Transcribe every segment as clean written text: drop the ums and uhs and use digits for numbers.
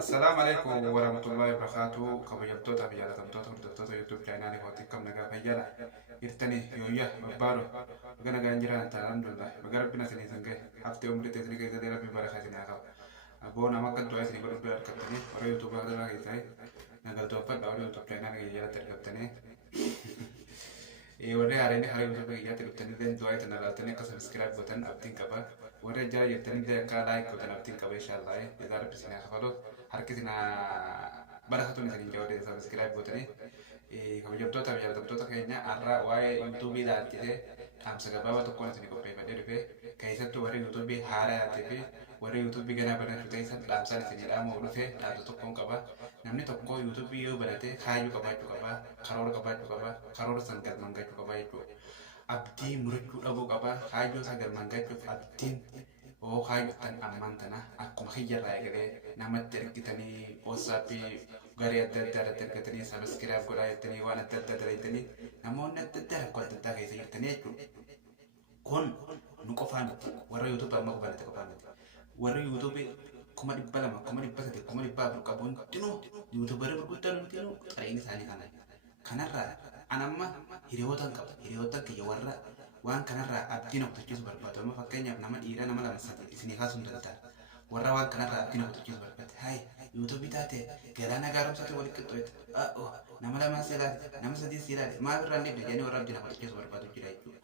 السلام عليكم ورحمة الله وبركاته كم يبتوتا بيالا كم توتا بتوتا يوتيوب channel هوتي كم نجا بيالا يرتني يويا ببارو بغنا غانجرا انت الحمد لله بغرب بنا سني سنجي حفتي عمري تسني كيسا ديرا بباركة ناكا أبونا ما كنت واسني برد بيار كتني ورا يوتيوب هذا لا كيساي نقل توفر داوري يوتيوب channel يجيلا تركبتني ورا هاريني هاي يوتيوب يجيلا تركبتني دين دواي تنالتني كسبسكرايب بوتن أبتين كبا ورا جا يرتني ده كلايك بوتن أبتين كبا إن شاء الله إذا رب سني خلاص harkisina barakatu ni sakin jawde subscribe button kamu jabdota jabdota kayaknya arra wae youtube da tite am saga baba to kona tini ko pe bade pe kaisa to wari youtube hara tite wari youtube gana bana kaisa lamsan tini da mo rufe da to kon kaba namni to ko youtube yo barate khayu kaba karor sangat mangga kaba itu abdi murid abu kaba khayu sangat mangga abdin oh kayu tan aman tanah aku mahir lagi deh nama terkitani WhatsApp gari ada terkitani subscribe gora terkitani wana terkitani namun terkau terkait terkitani itu kon nuko faham wara YouTube amma ko balata ko faham wara YouTube kuma di bala kuma di pasate kuma di babu kabun tino YouTube bare berkutan tino kare ini sani kana kanarra anamma hiriyotan ke warra waan kanarraa abdiin hojjechiisu barbaadu amma fakkeenyaaf nama dhiiraa nama lama sadii isinii kaasuun danda'a warra waan kanarraa abdiin hojjechiisu barbaade hayi yuutuubii taate galaana gaaromsate walitti qixxoote nama lama silaate nama sadii silaate maaf irraan dhibde jedhanii warra abdiin hojjechiisu barbaadu jira jechuudha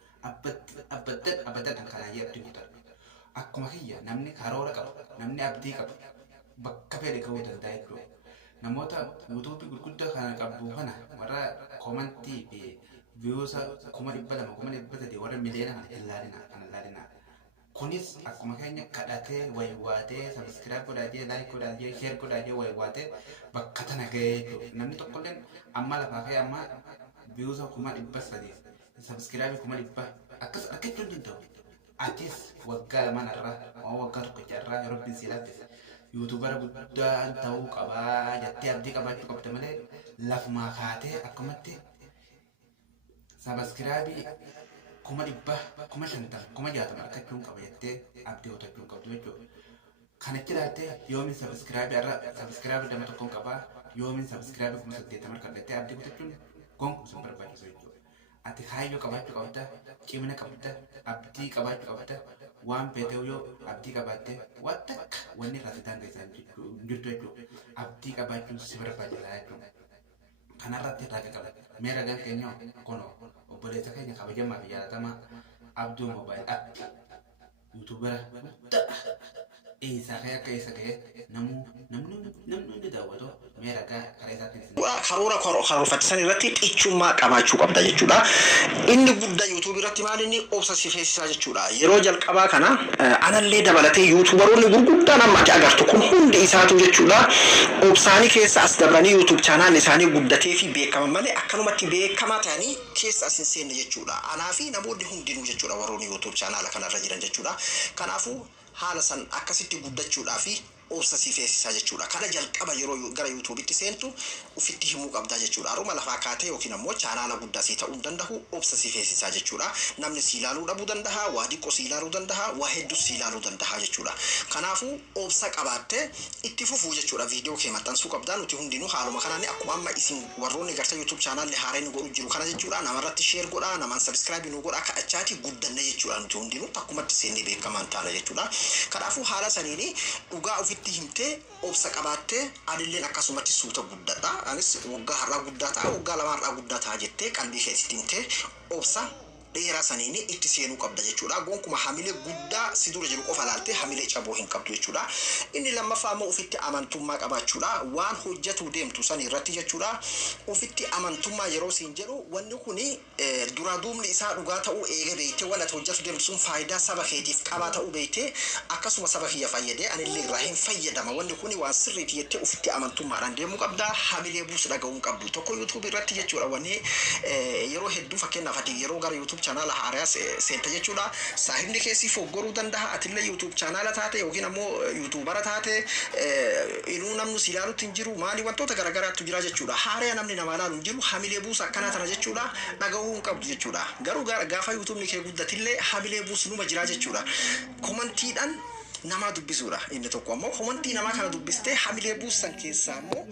abbadan akkanaayyee abdiin kutaa akkuma kiyya namni karoora qabu namni abdii qabu bakka fedhe ga'uu danda'a jechuudha namoota yuutuubii gurguddaa kana qabu kana warra koomantii fi views kuma dibbata warra miliyoona kana ilaalina kunis akkuma keenya kadhatee waywaatee subscribe godhaajee like godhaajee share godhaajee waywaatee bakka tana ga'ee jechuudha namni tokkolleen amma lafaa ka'ee amma views kuma dhibba sadii subscribe kuma dhibba akkas argachuun danda'u atis waggaa lamaan irraa waggaa tokkicha irraa yeroo binsii laatte yuutuubara guddaan ta'uu qabaa jettee abdii qabaachuu qabda malee lafumaa kaatee akkumatti subscribe kuma dhibba kuma shantam kuma jaatama argachuun qaba jettee abdii hotachuun qabdu jechuudha. Kanatti ilaaltee yoomin subscribe dama tokkoon qabaa yoomin subscribe kuma 80 argattee abdii hotachuun gonkuun sun barbaachisu jechuudha. Ati kaayyoo qabaachuu qabda, cimina qabda, abdii qabaachuu qabda, waan feetee yoo abdii qabaatte waan takka wanni irraa sitaan keessaa jirtu jechuudha. Abdii qabaachuun si barbaachisa jechuudha. Kanarratti raga qaba meera gan keenya kono obboleessa keenya kabajamaa fi jaalatamaa Abduu Mobile app yuutuubara isaa kaya akka isa ga'e namni daawwatu meera gaa karaa isaatiin karoora karoorfatisan irratti xichummaa qabaachuu qabda jechuudha. Inni guddaa yuutuubii irratti maal inni obsa si feesisaa jechuudha. Yeroo jalqabaa kana anallee dabalatee yuutuubaroonni gurguddaan ammatti agartu kun hundi isaatu jechuudha. Obsaanii keessa as dabranii yuutuub chaanaal isaanii guddatee fi beekaman malee akkanumatti beekamaa ta'anii keessa as hin seenne jechuudha. Anaa fi namoonni hundinuu jechuudha warroonni yuutuub chaanaala kanarra jiran jechuudha. Kanaafuu haala san akkasitti guddachuudhaa fi obsa si feesisaa jechuudha. Kana jalqaba yeroo gara yuutuubitti seentu ufitti himuu qabdaa jechuudha. Haruma lafaa kaatee yookiin ammoo chaanaala guddaa si ta'uu danda'u obsa si feesisaa jechuudha. Namni si ilaaluu dhabuu danda'a, waa diqqoo si ilaaluu danda'a, waa hedduu si ilaaluu danda'a jechuudha. Kanaafuu obsa qabaattee itti fufuu jechuudha. Viidiyoo kee maxxansuu qabdaa nuti hundinuu haaluma kanaan akkuma amma isin warroonni garta yuutuub chaanaalli haareen godhu jiru kana jechuudha. Namarratti sheer godhaa, namaan sabskraayibii nu godhaa kadhachaati guddanne jechuudha. Nuti hundinuu takkumatti seennee beekamaan taana jechuudha. Kanaafuu haala saniini dhugaa ofitti himtee obsa qabaattee adilleen akkasumatti suuta guddaadha. Anis waggaa har'aa guddaa ta'a, waggaa lama har'aa guddaa ta'a jettee qalbii keessatti himtee obsa dheeraa saniini itti seenuu qabda jechuudha. Gonkuma hamilee guddaa si dura jiru qofa laaltee hamilee caboo hin qabdu jechuudha. Inni lammaffaa immoo ofitti amantummaa qabaachuudha. Waan hojjetu deemtu san irratti jechuudha. Ofitti amantummaa yeroo siin jedhu wanni kuni dura duubni isaa dhugaa ta'uu eega beektee waan ati hojjetu deemtu sun faayidaa saba keetiif qabaa ta'uu beektee akkasuma saba kiyya fayyadee anillee irraa hin fayyadama. Wanni kuni waan sirriiti jettee ofitti amantummaadhaan deemuu qabda. Hamilee buusu dhaga'uu qabdu. Tokko yuutuubii irratti jechuudha wanni yeroo hedduu fakkeenyaaf ati yeroo gara yuutuub channel haaraa seenta jechuudha. Saahibni keessi foggoruu danda'a. Atillee YouTube channel taate yookiin ammoo YouTubera taate inuu namnu si ilaalutti hin jiru maali wantoota garagaraatu jira jechuudha. Haaraa namni nama ilaalu hin jiru hamilee buusa akkana tana jechuudha. Dhaga'uu hin qabdu jechuudha. Garuu gaafa YouTube ni kee guddatillee hamilee buusu numa jira jechuudha. Komantiidhaan nama dubbisuudha inni tokko ammoo komantii namaa kana dubbistee hamilee buusan keessaa ammoo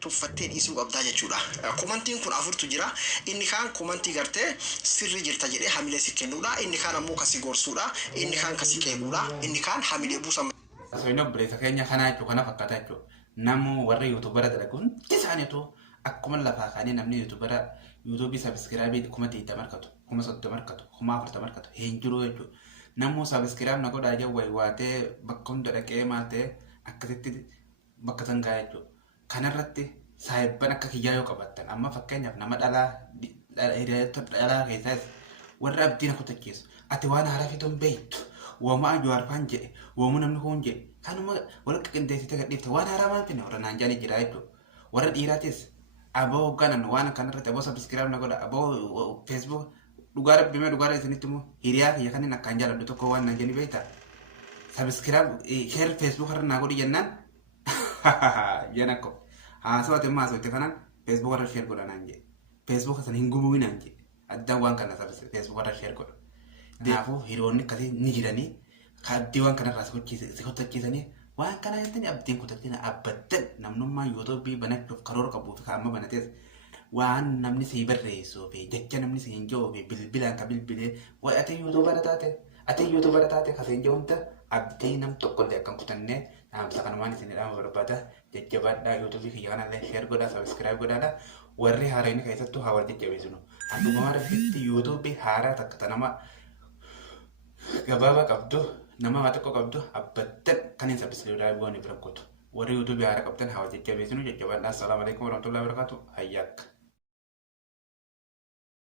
tuffattee dhiisuu qabdaa jechuudha. Komantiin kun afurtu jira. Inni kaan komantii gartee sirri jirta jedhee hamilee si kennuudha. Inni kaan ammoo kasi gorsuudha. Inni kaan kasi qeequudha. Inni kaan hamilee buusan. Soino bilisa keenya kana jechuudha kana fakkaata jechuudha. Namu warra yuutuubara dalaguun isaaniitu akkuma lafaa kaanii namni yuutuubara yuutuubii sabiskiraabii kuma 30 markatu kuma 30 markatu kuma 40 markatu hin jiru jechuudha. Namu sabiskiraab na godhaa jawwai waatee bakka hunda dhaqee maatee akkasitti bakka sangaa jechuudha. Kanarratti saayibban akka kiyyaa yoo qabattan amma fakkeenyaaf nama dhalaa keessaas warra abdiina kutachiisu ati waan haaraa fituun beektu waama ajuwaarfaan jedhe waamu namni kun jedhe kanuma walqa qindeessite gadhiifte waan haaraa maal finne warra naan jaanii jira jechuudha. Warra dhiiraatis aboo hogganan waan kanarratti aboo sabiskiraab na godha aboo feesbuuk dhugaa rabbii dhugaa isinitti immoo hiriyaa kiyya kanneen akkaan jaaladhu tokko waan naan jedhanii beektaa sabiskiraab sheer feesbuuk irra naa godhi jennaan jena ko haasawate maasote kanaan feesbuuk irra sheer godha naan jedhe feesbuuk san hin gubuu naan jedhe addaan waan kana feesbuuk irra sheer godha. Kanaafuu hiriyoonni akkasii ni jiranii abdii waan kanarraa si kottachiisanii waan kana jettanii abdiin kutachiina abaddan namnummaa yuutuubii banachuuf karoora qabuu fi kaa'amma banatees waan namni si barreessuu fi jecha namni si hin jiru fi bilbilaan ka bilbilee wayi ati yuutuubara taate kaseen jiruunta abdii nam tokkollee akkan kutannee naamsa kanumaan isin jedhama barbaada jajjabaadhaa yuutuubii kiyya kanallee sheer godhaa sabiskiraayib godhaadha warri haarayni keessattuu haa wal jajjabeessinu akkuma rabbitti yuutuubii haaraa takka nama gabaabaa qabdu nama waa tokko qabdu abaddan kan hin sabiskiraayib goone bira gootu warri yuutuubii haaraa qabdan haa wal jajjabeessinu jajjabaadhaa. Assalaamu alaikum warahmatullahi wabarakatuh. Hayyaak.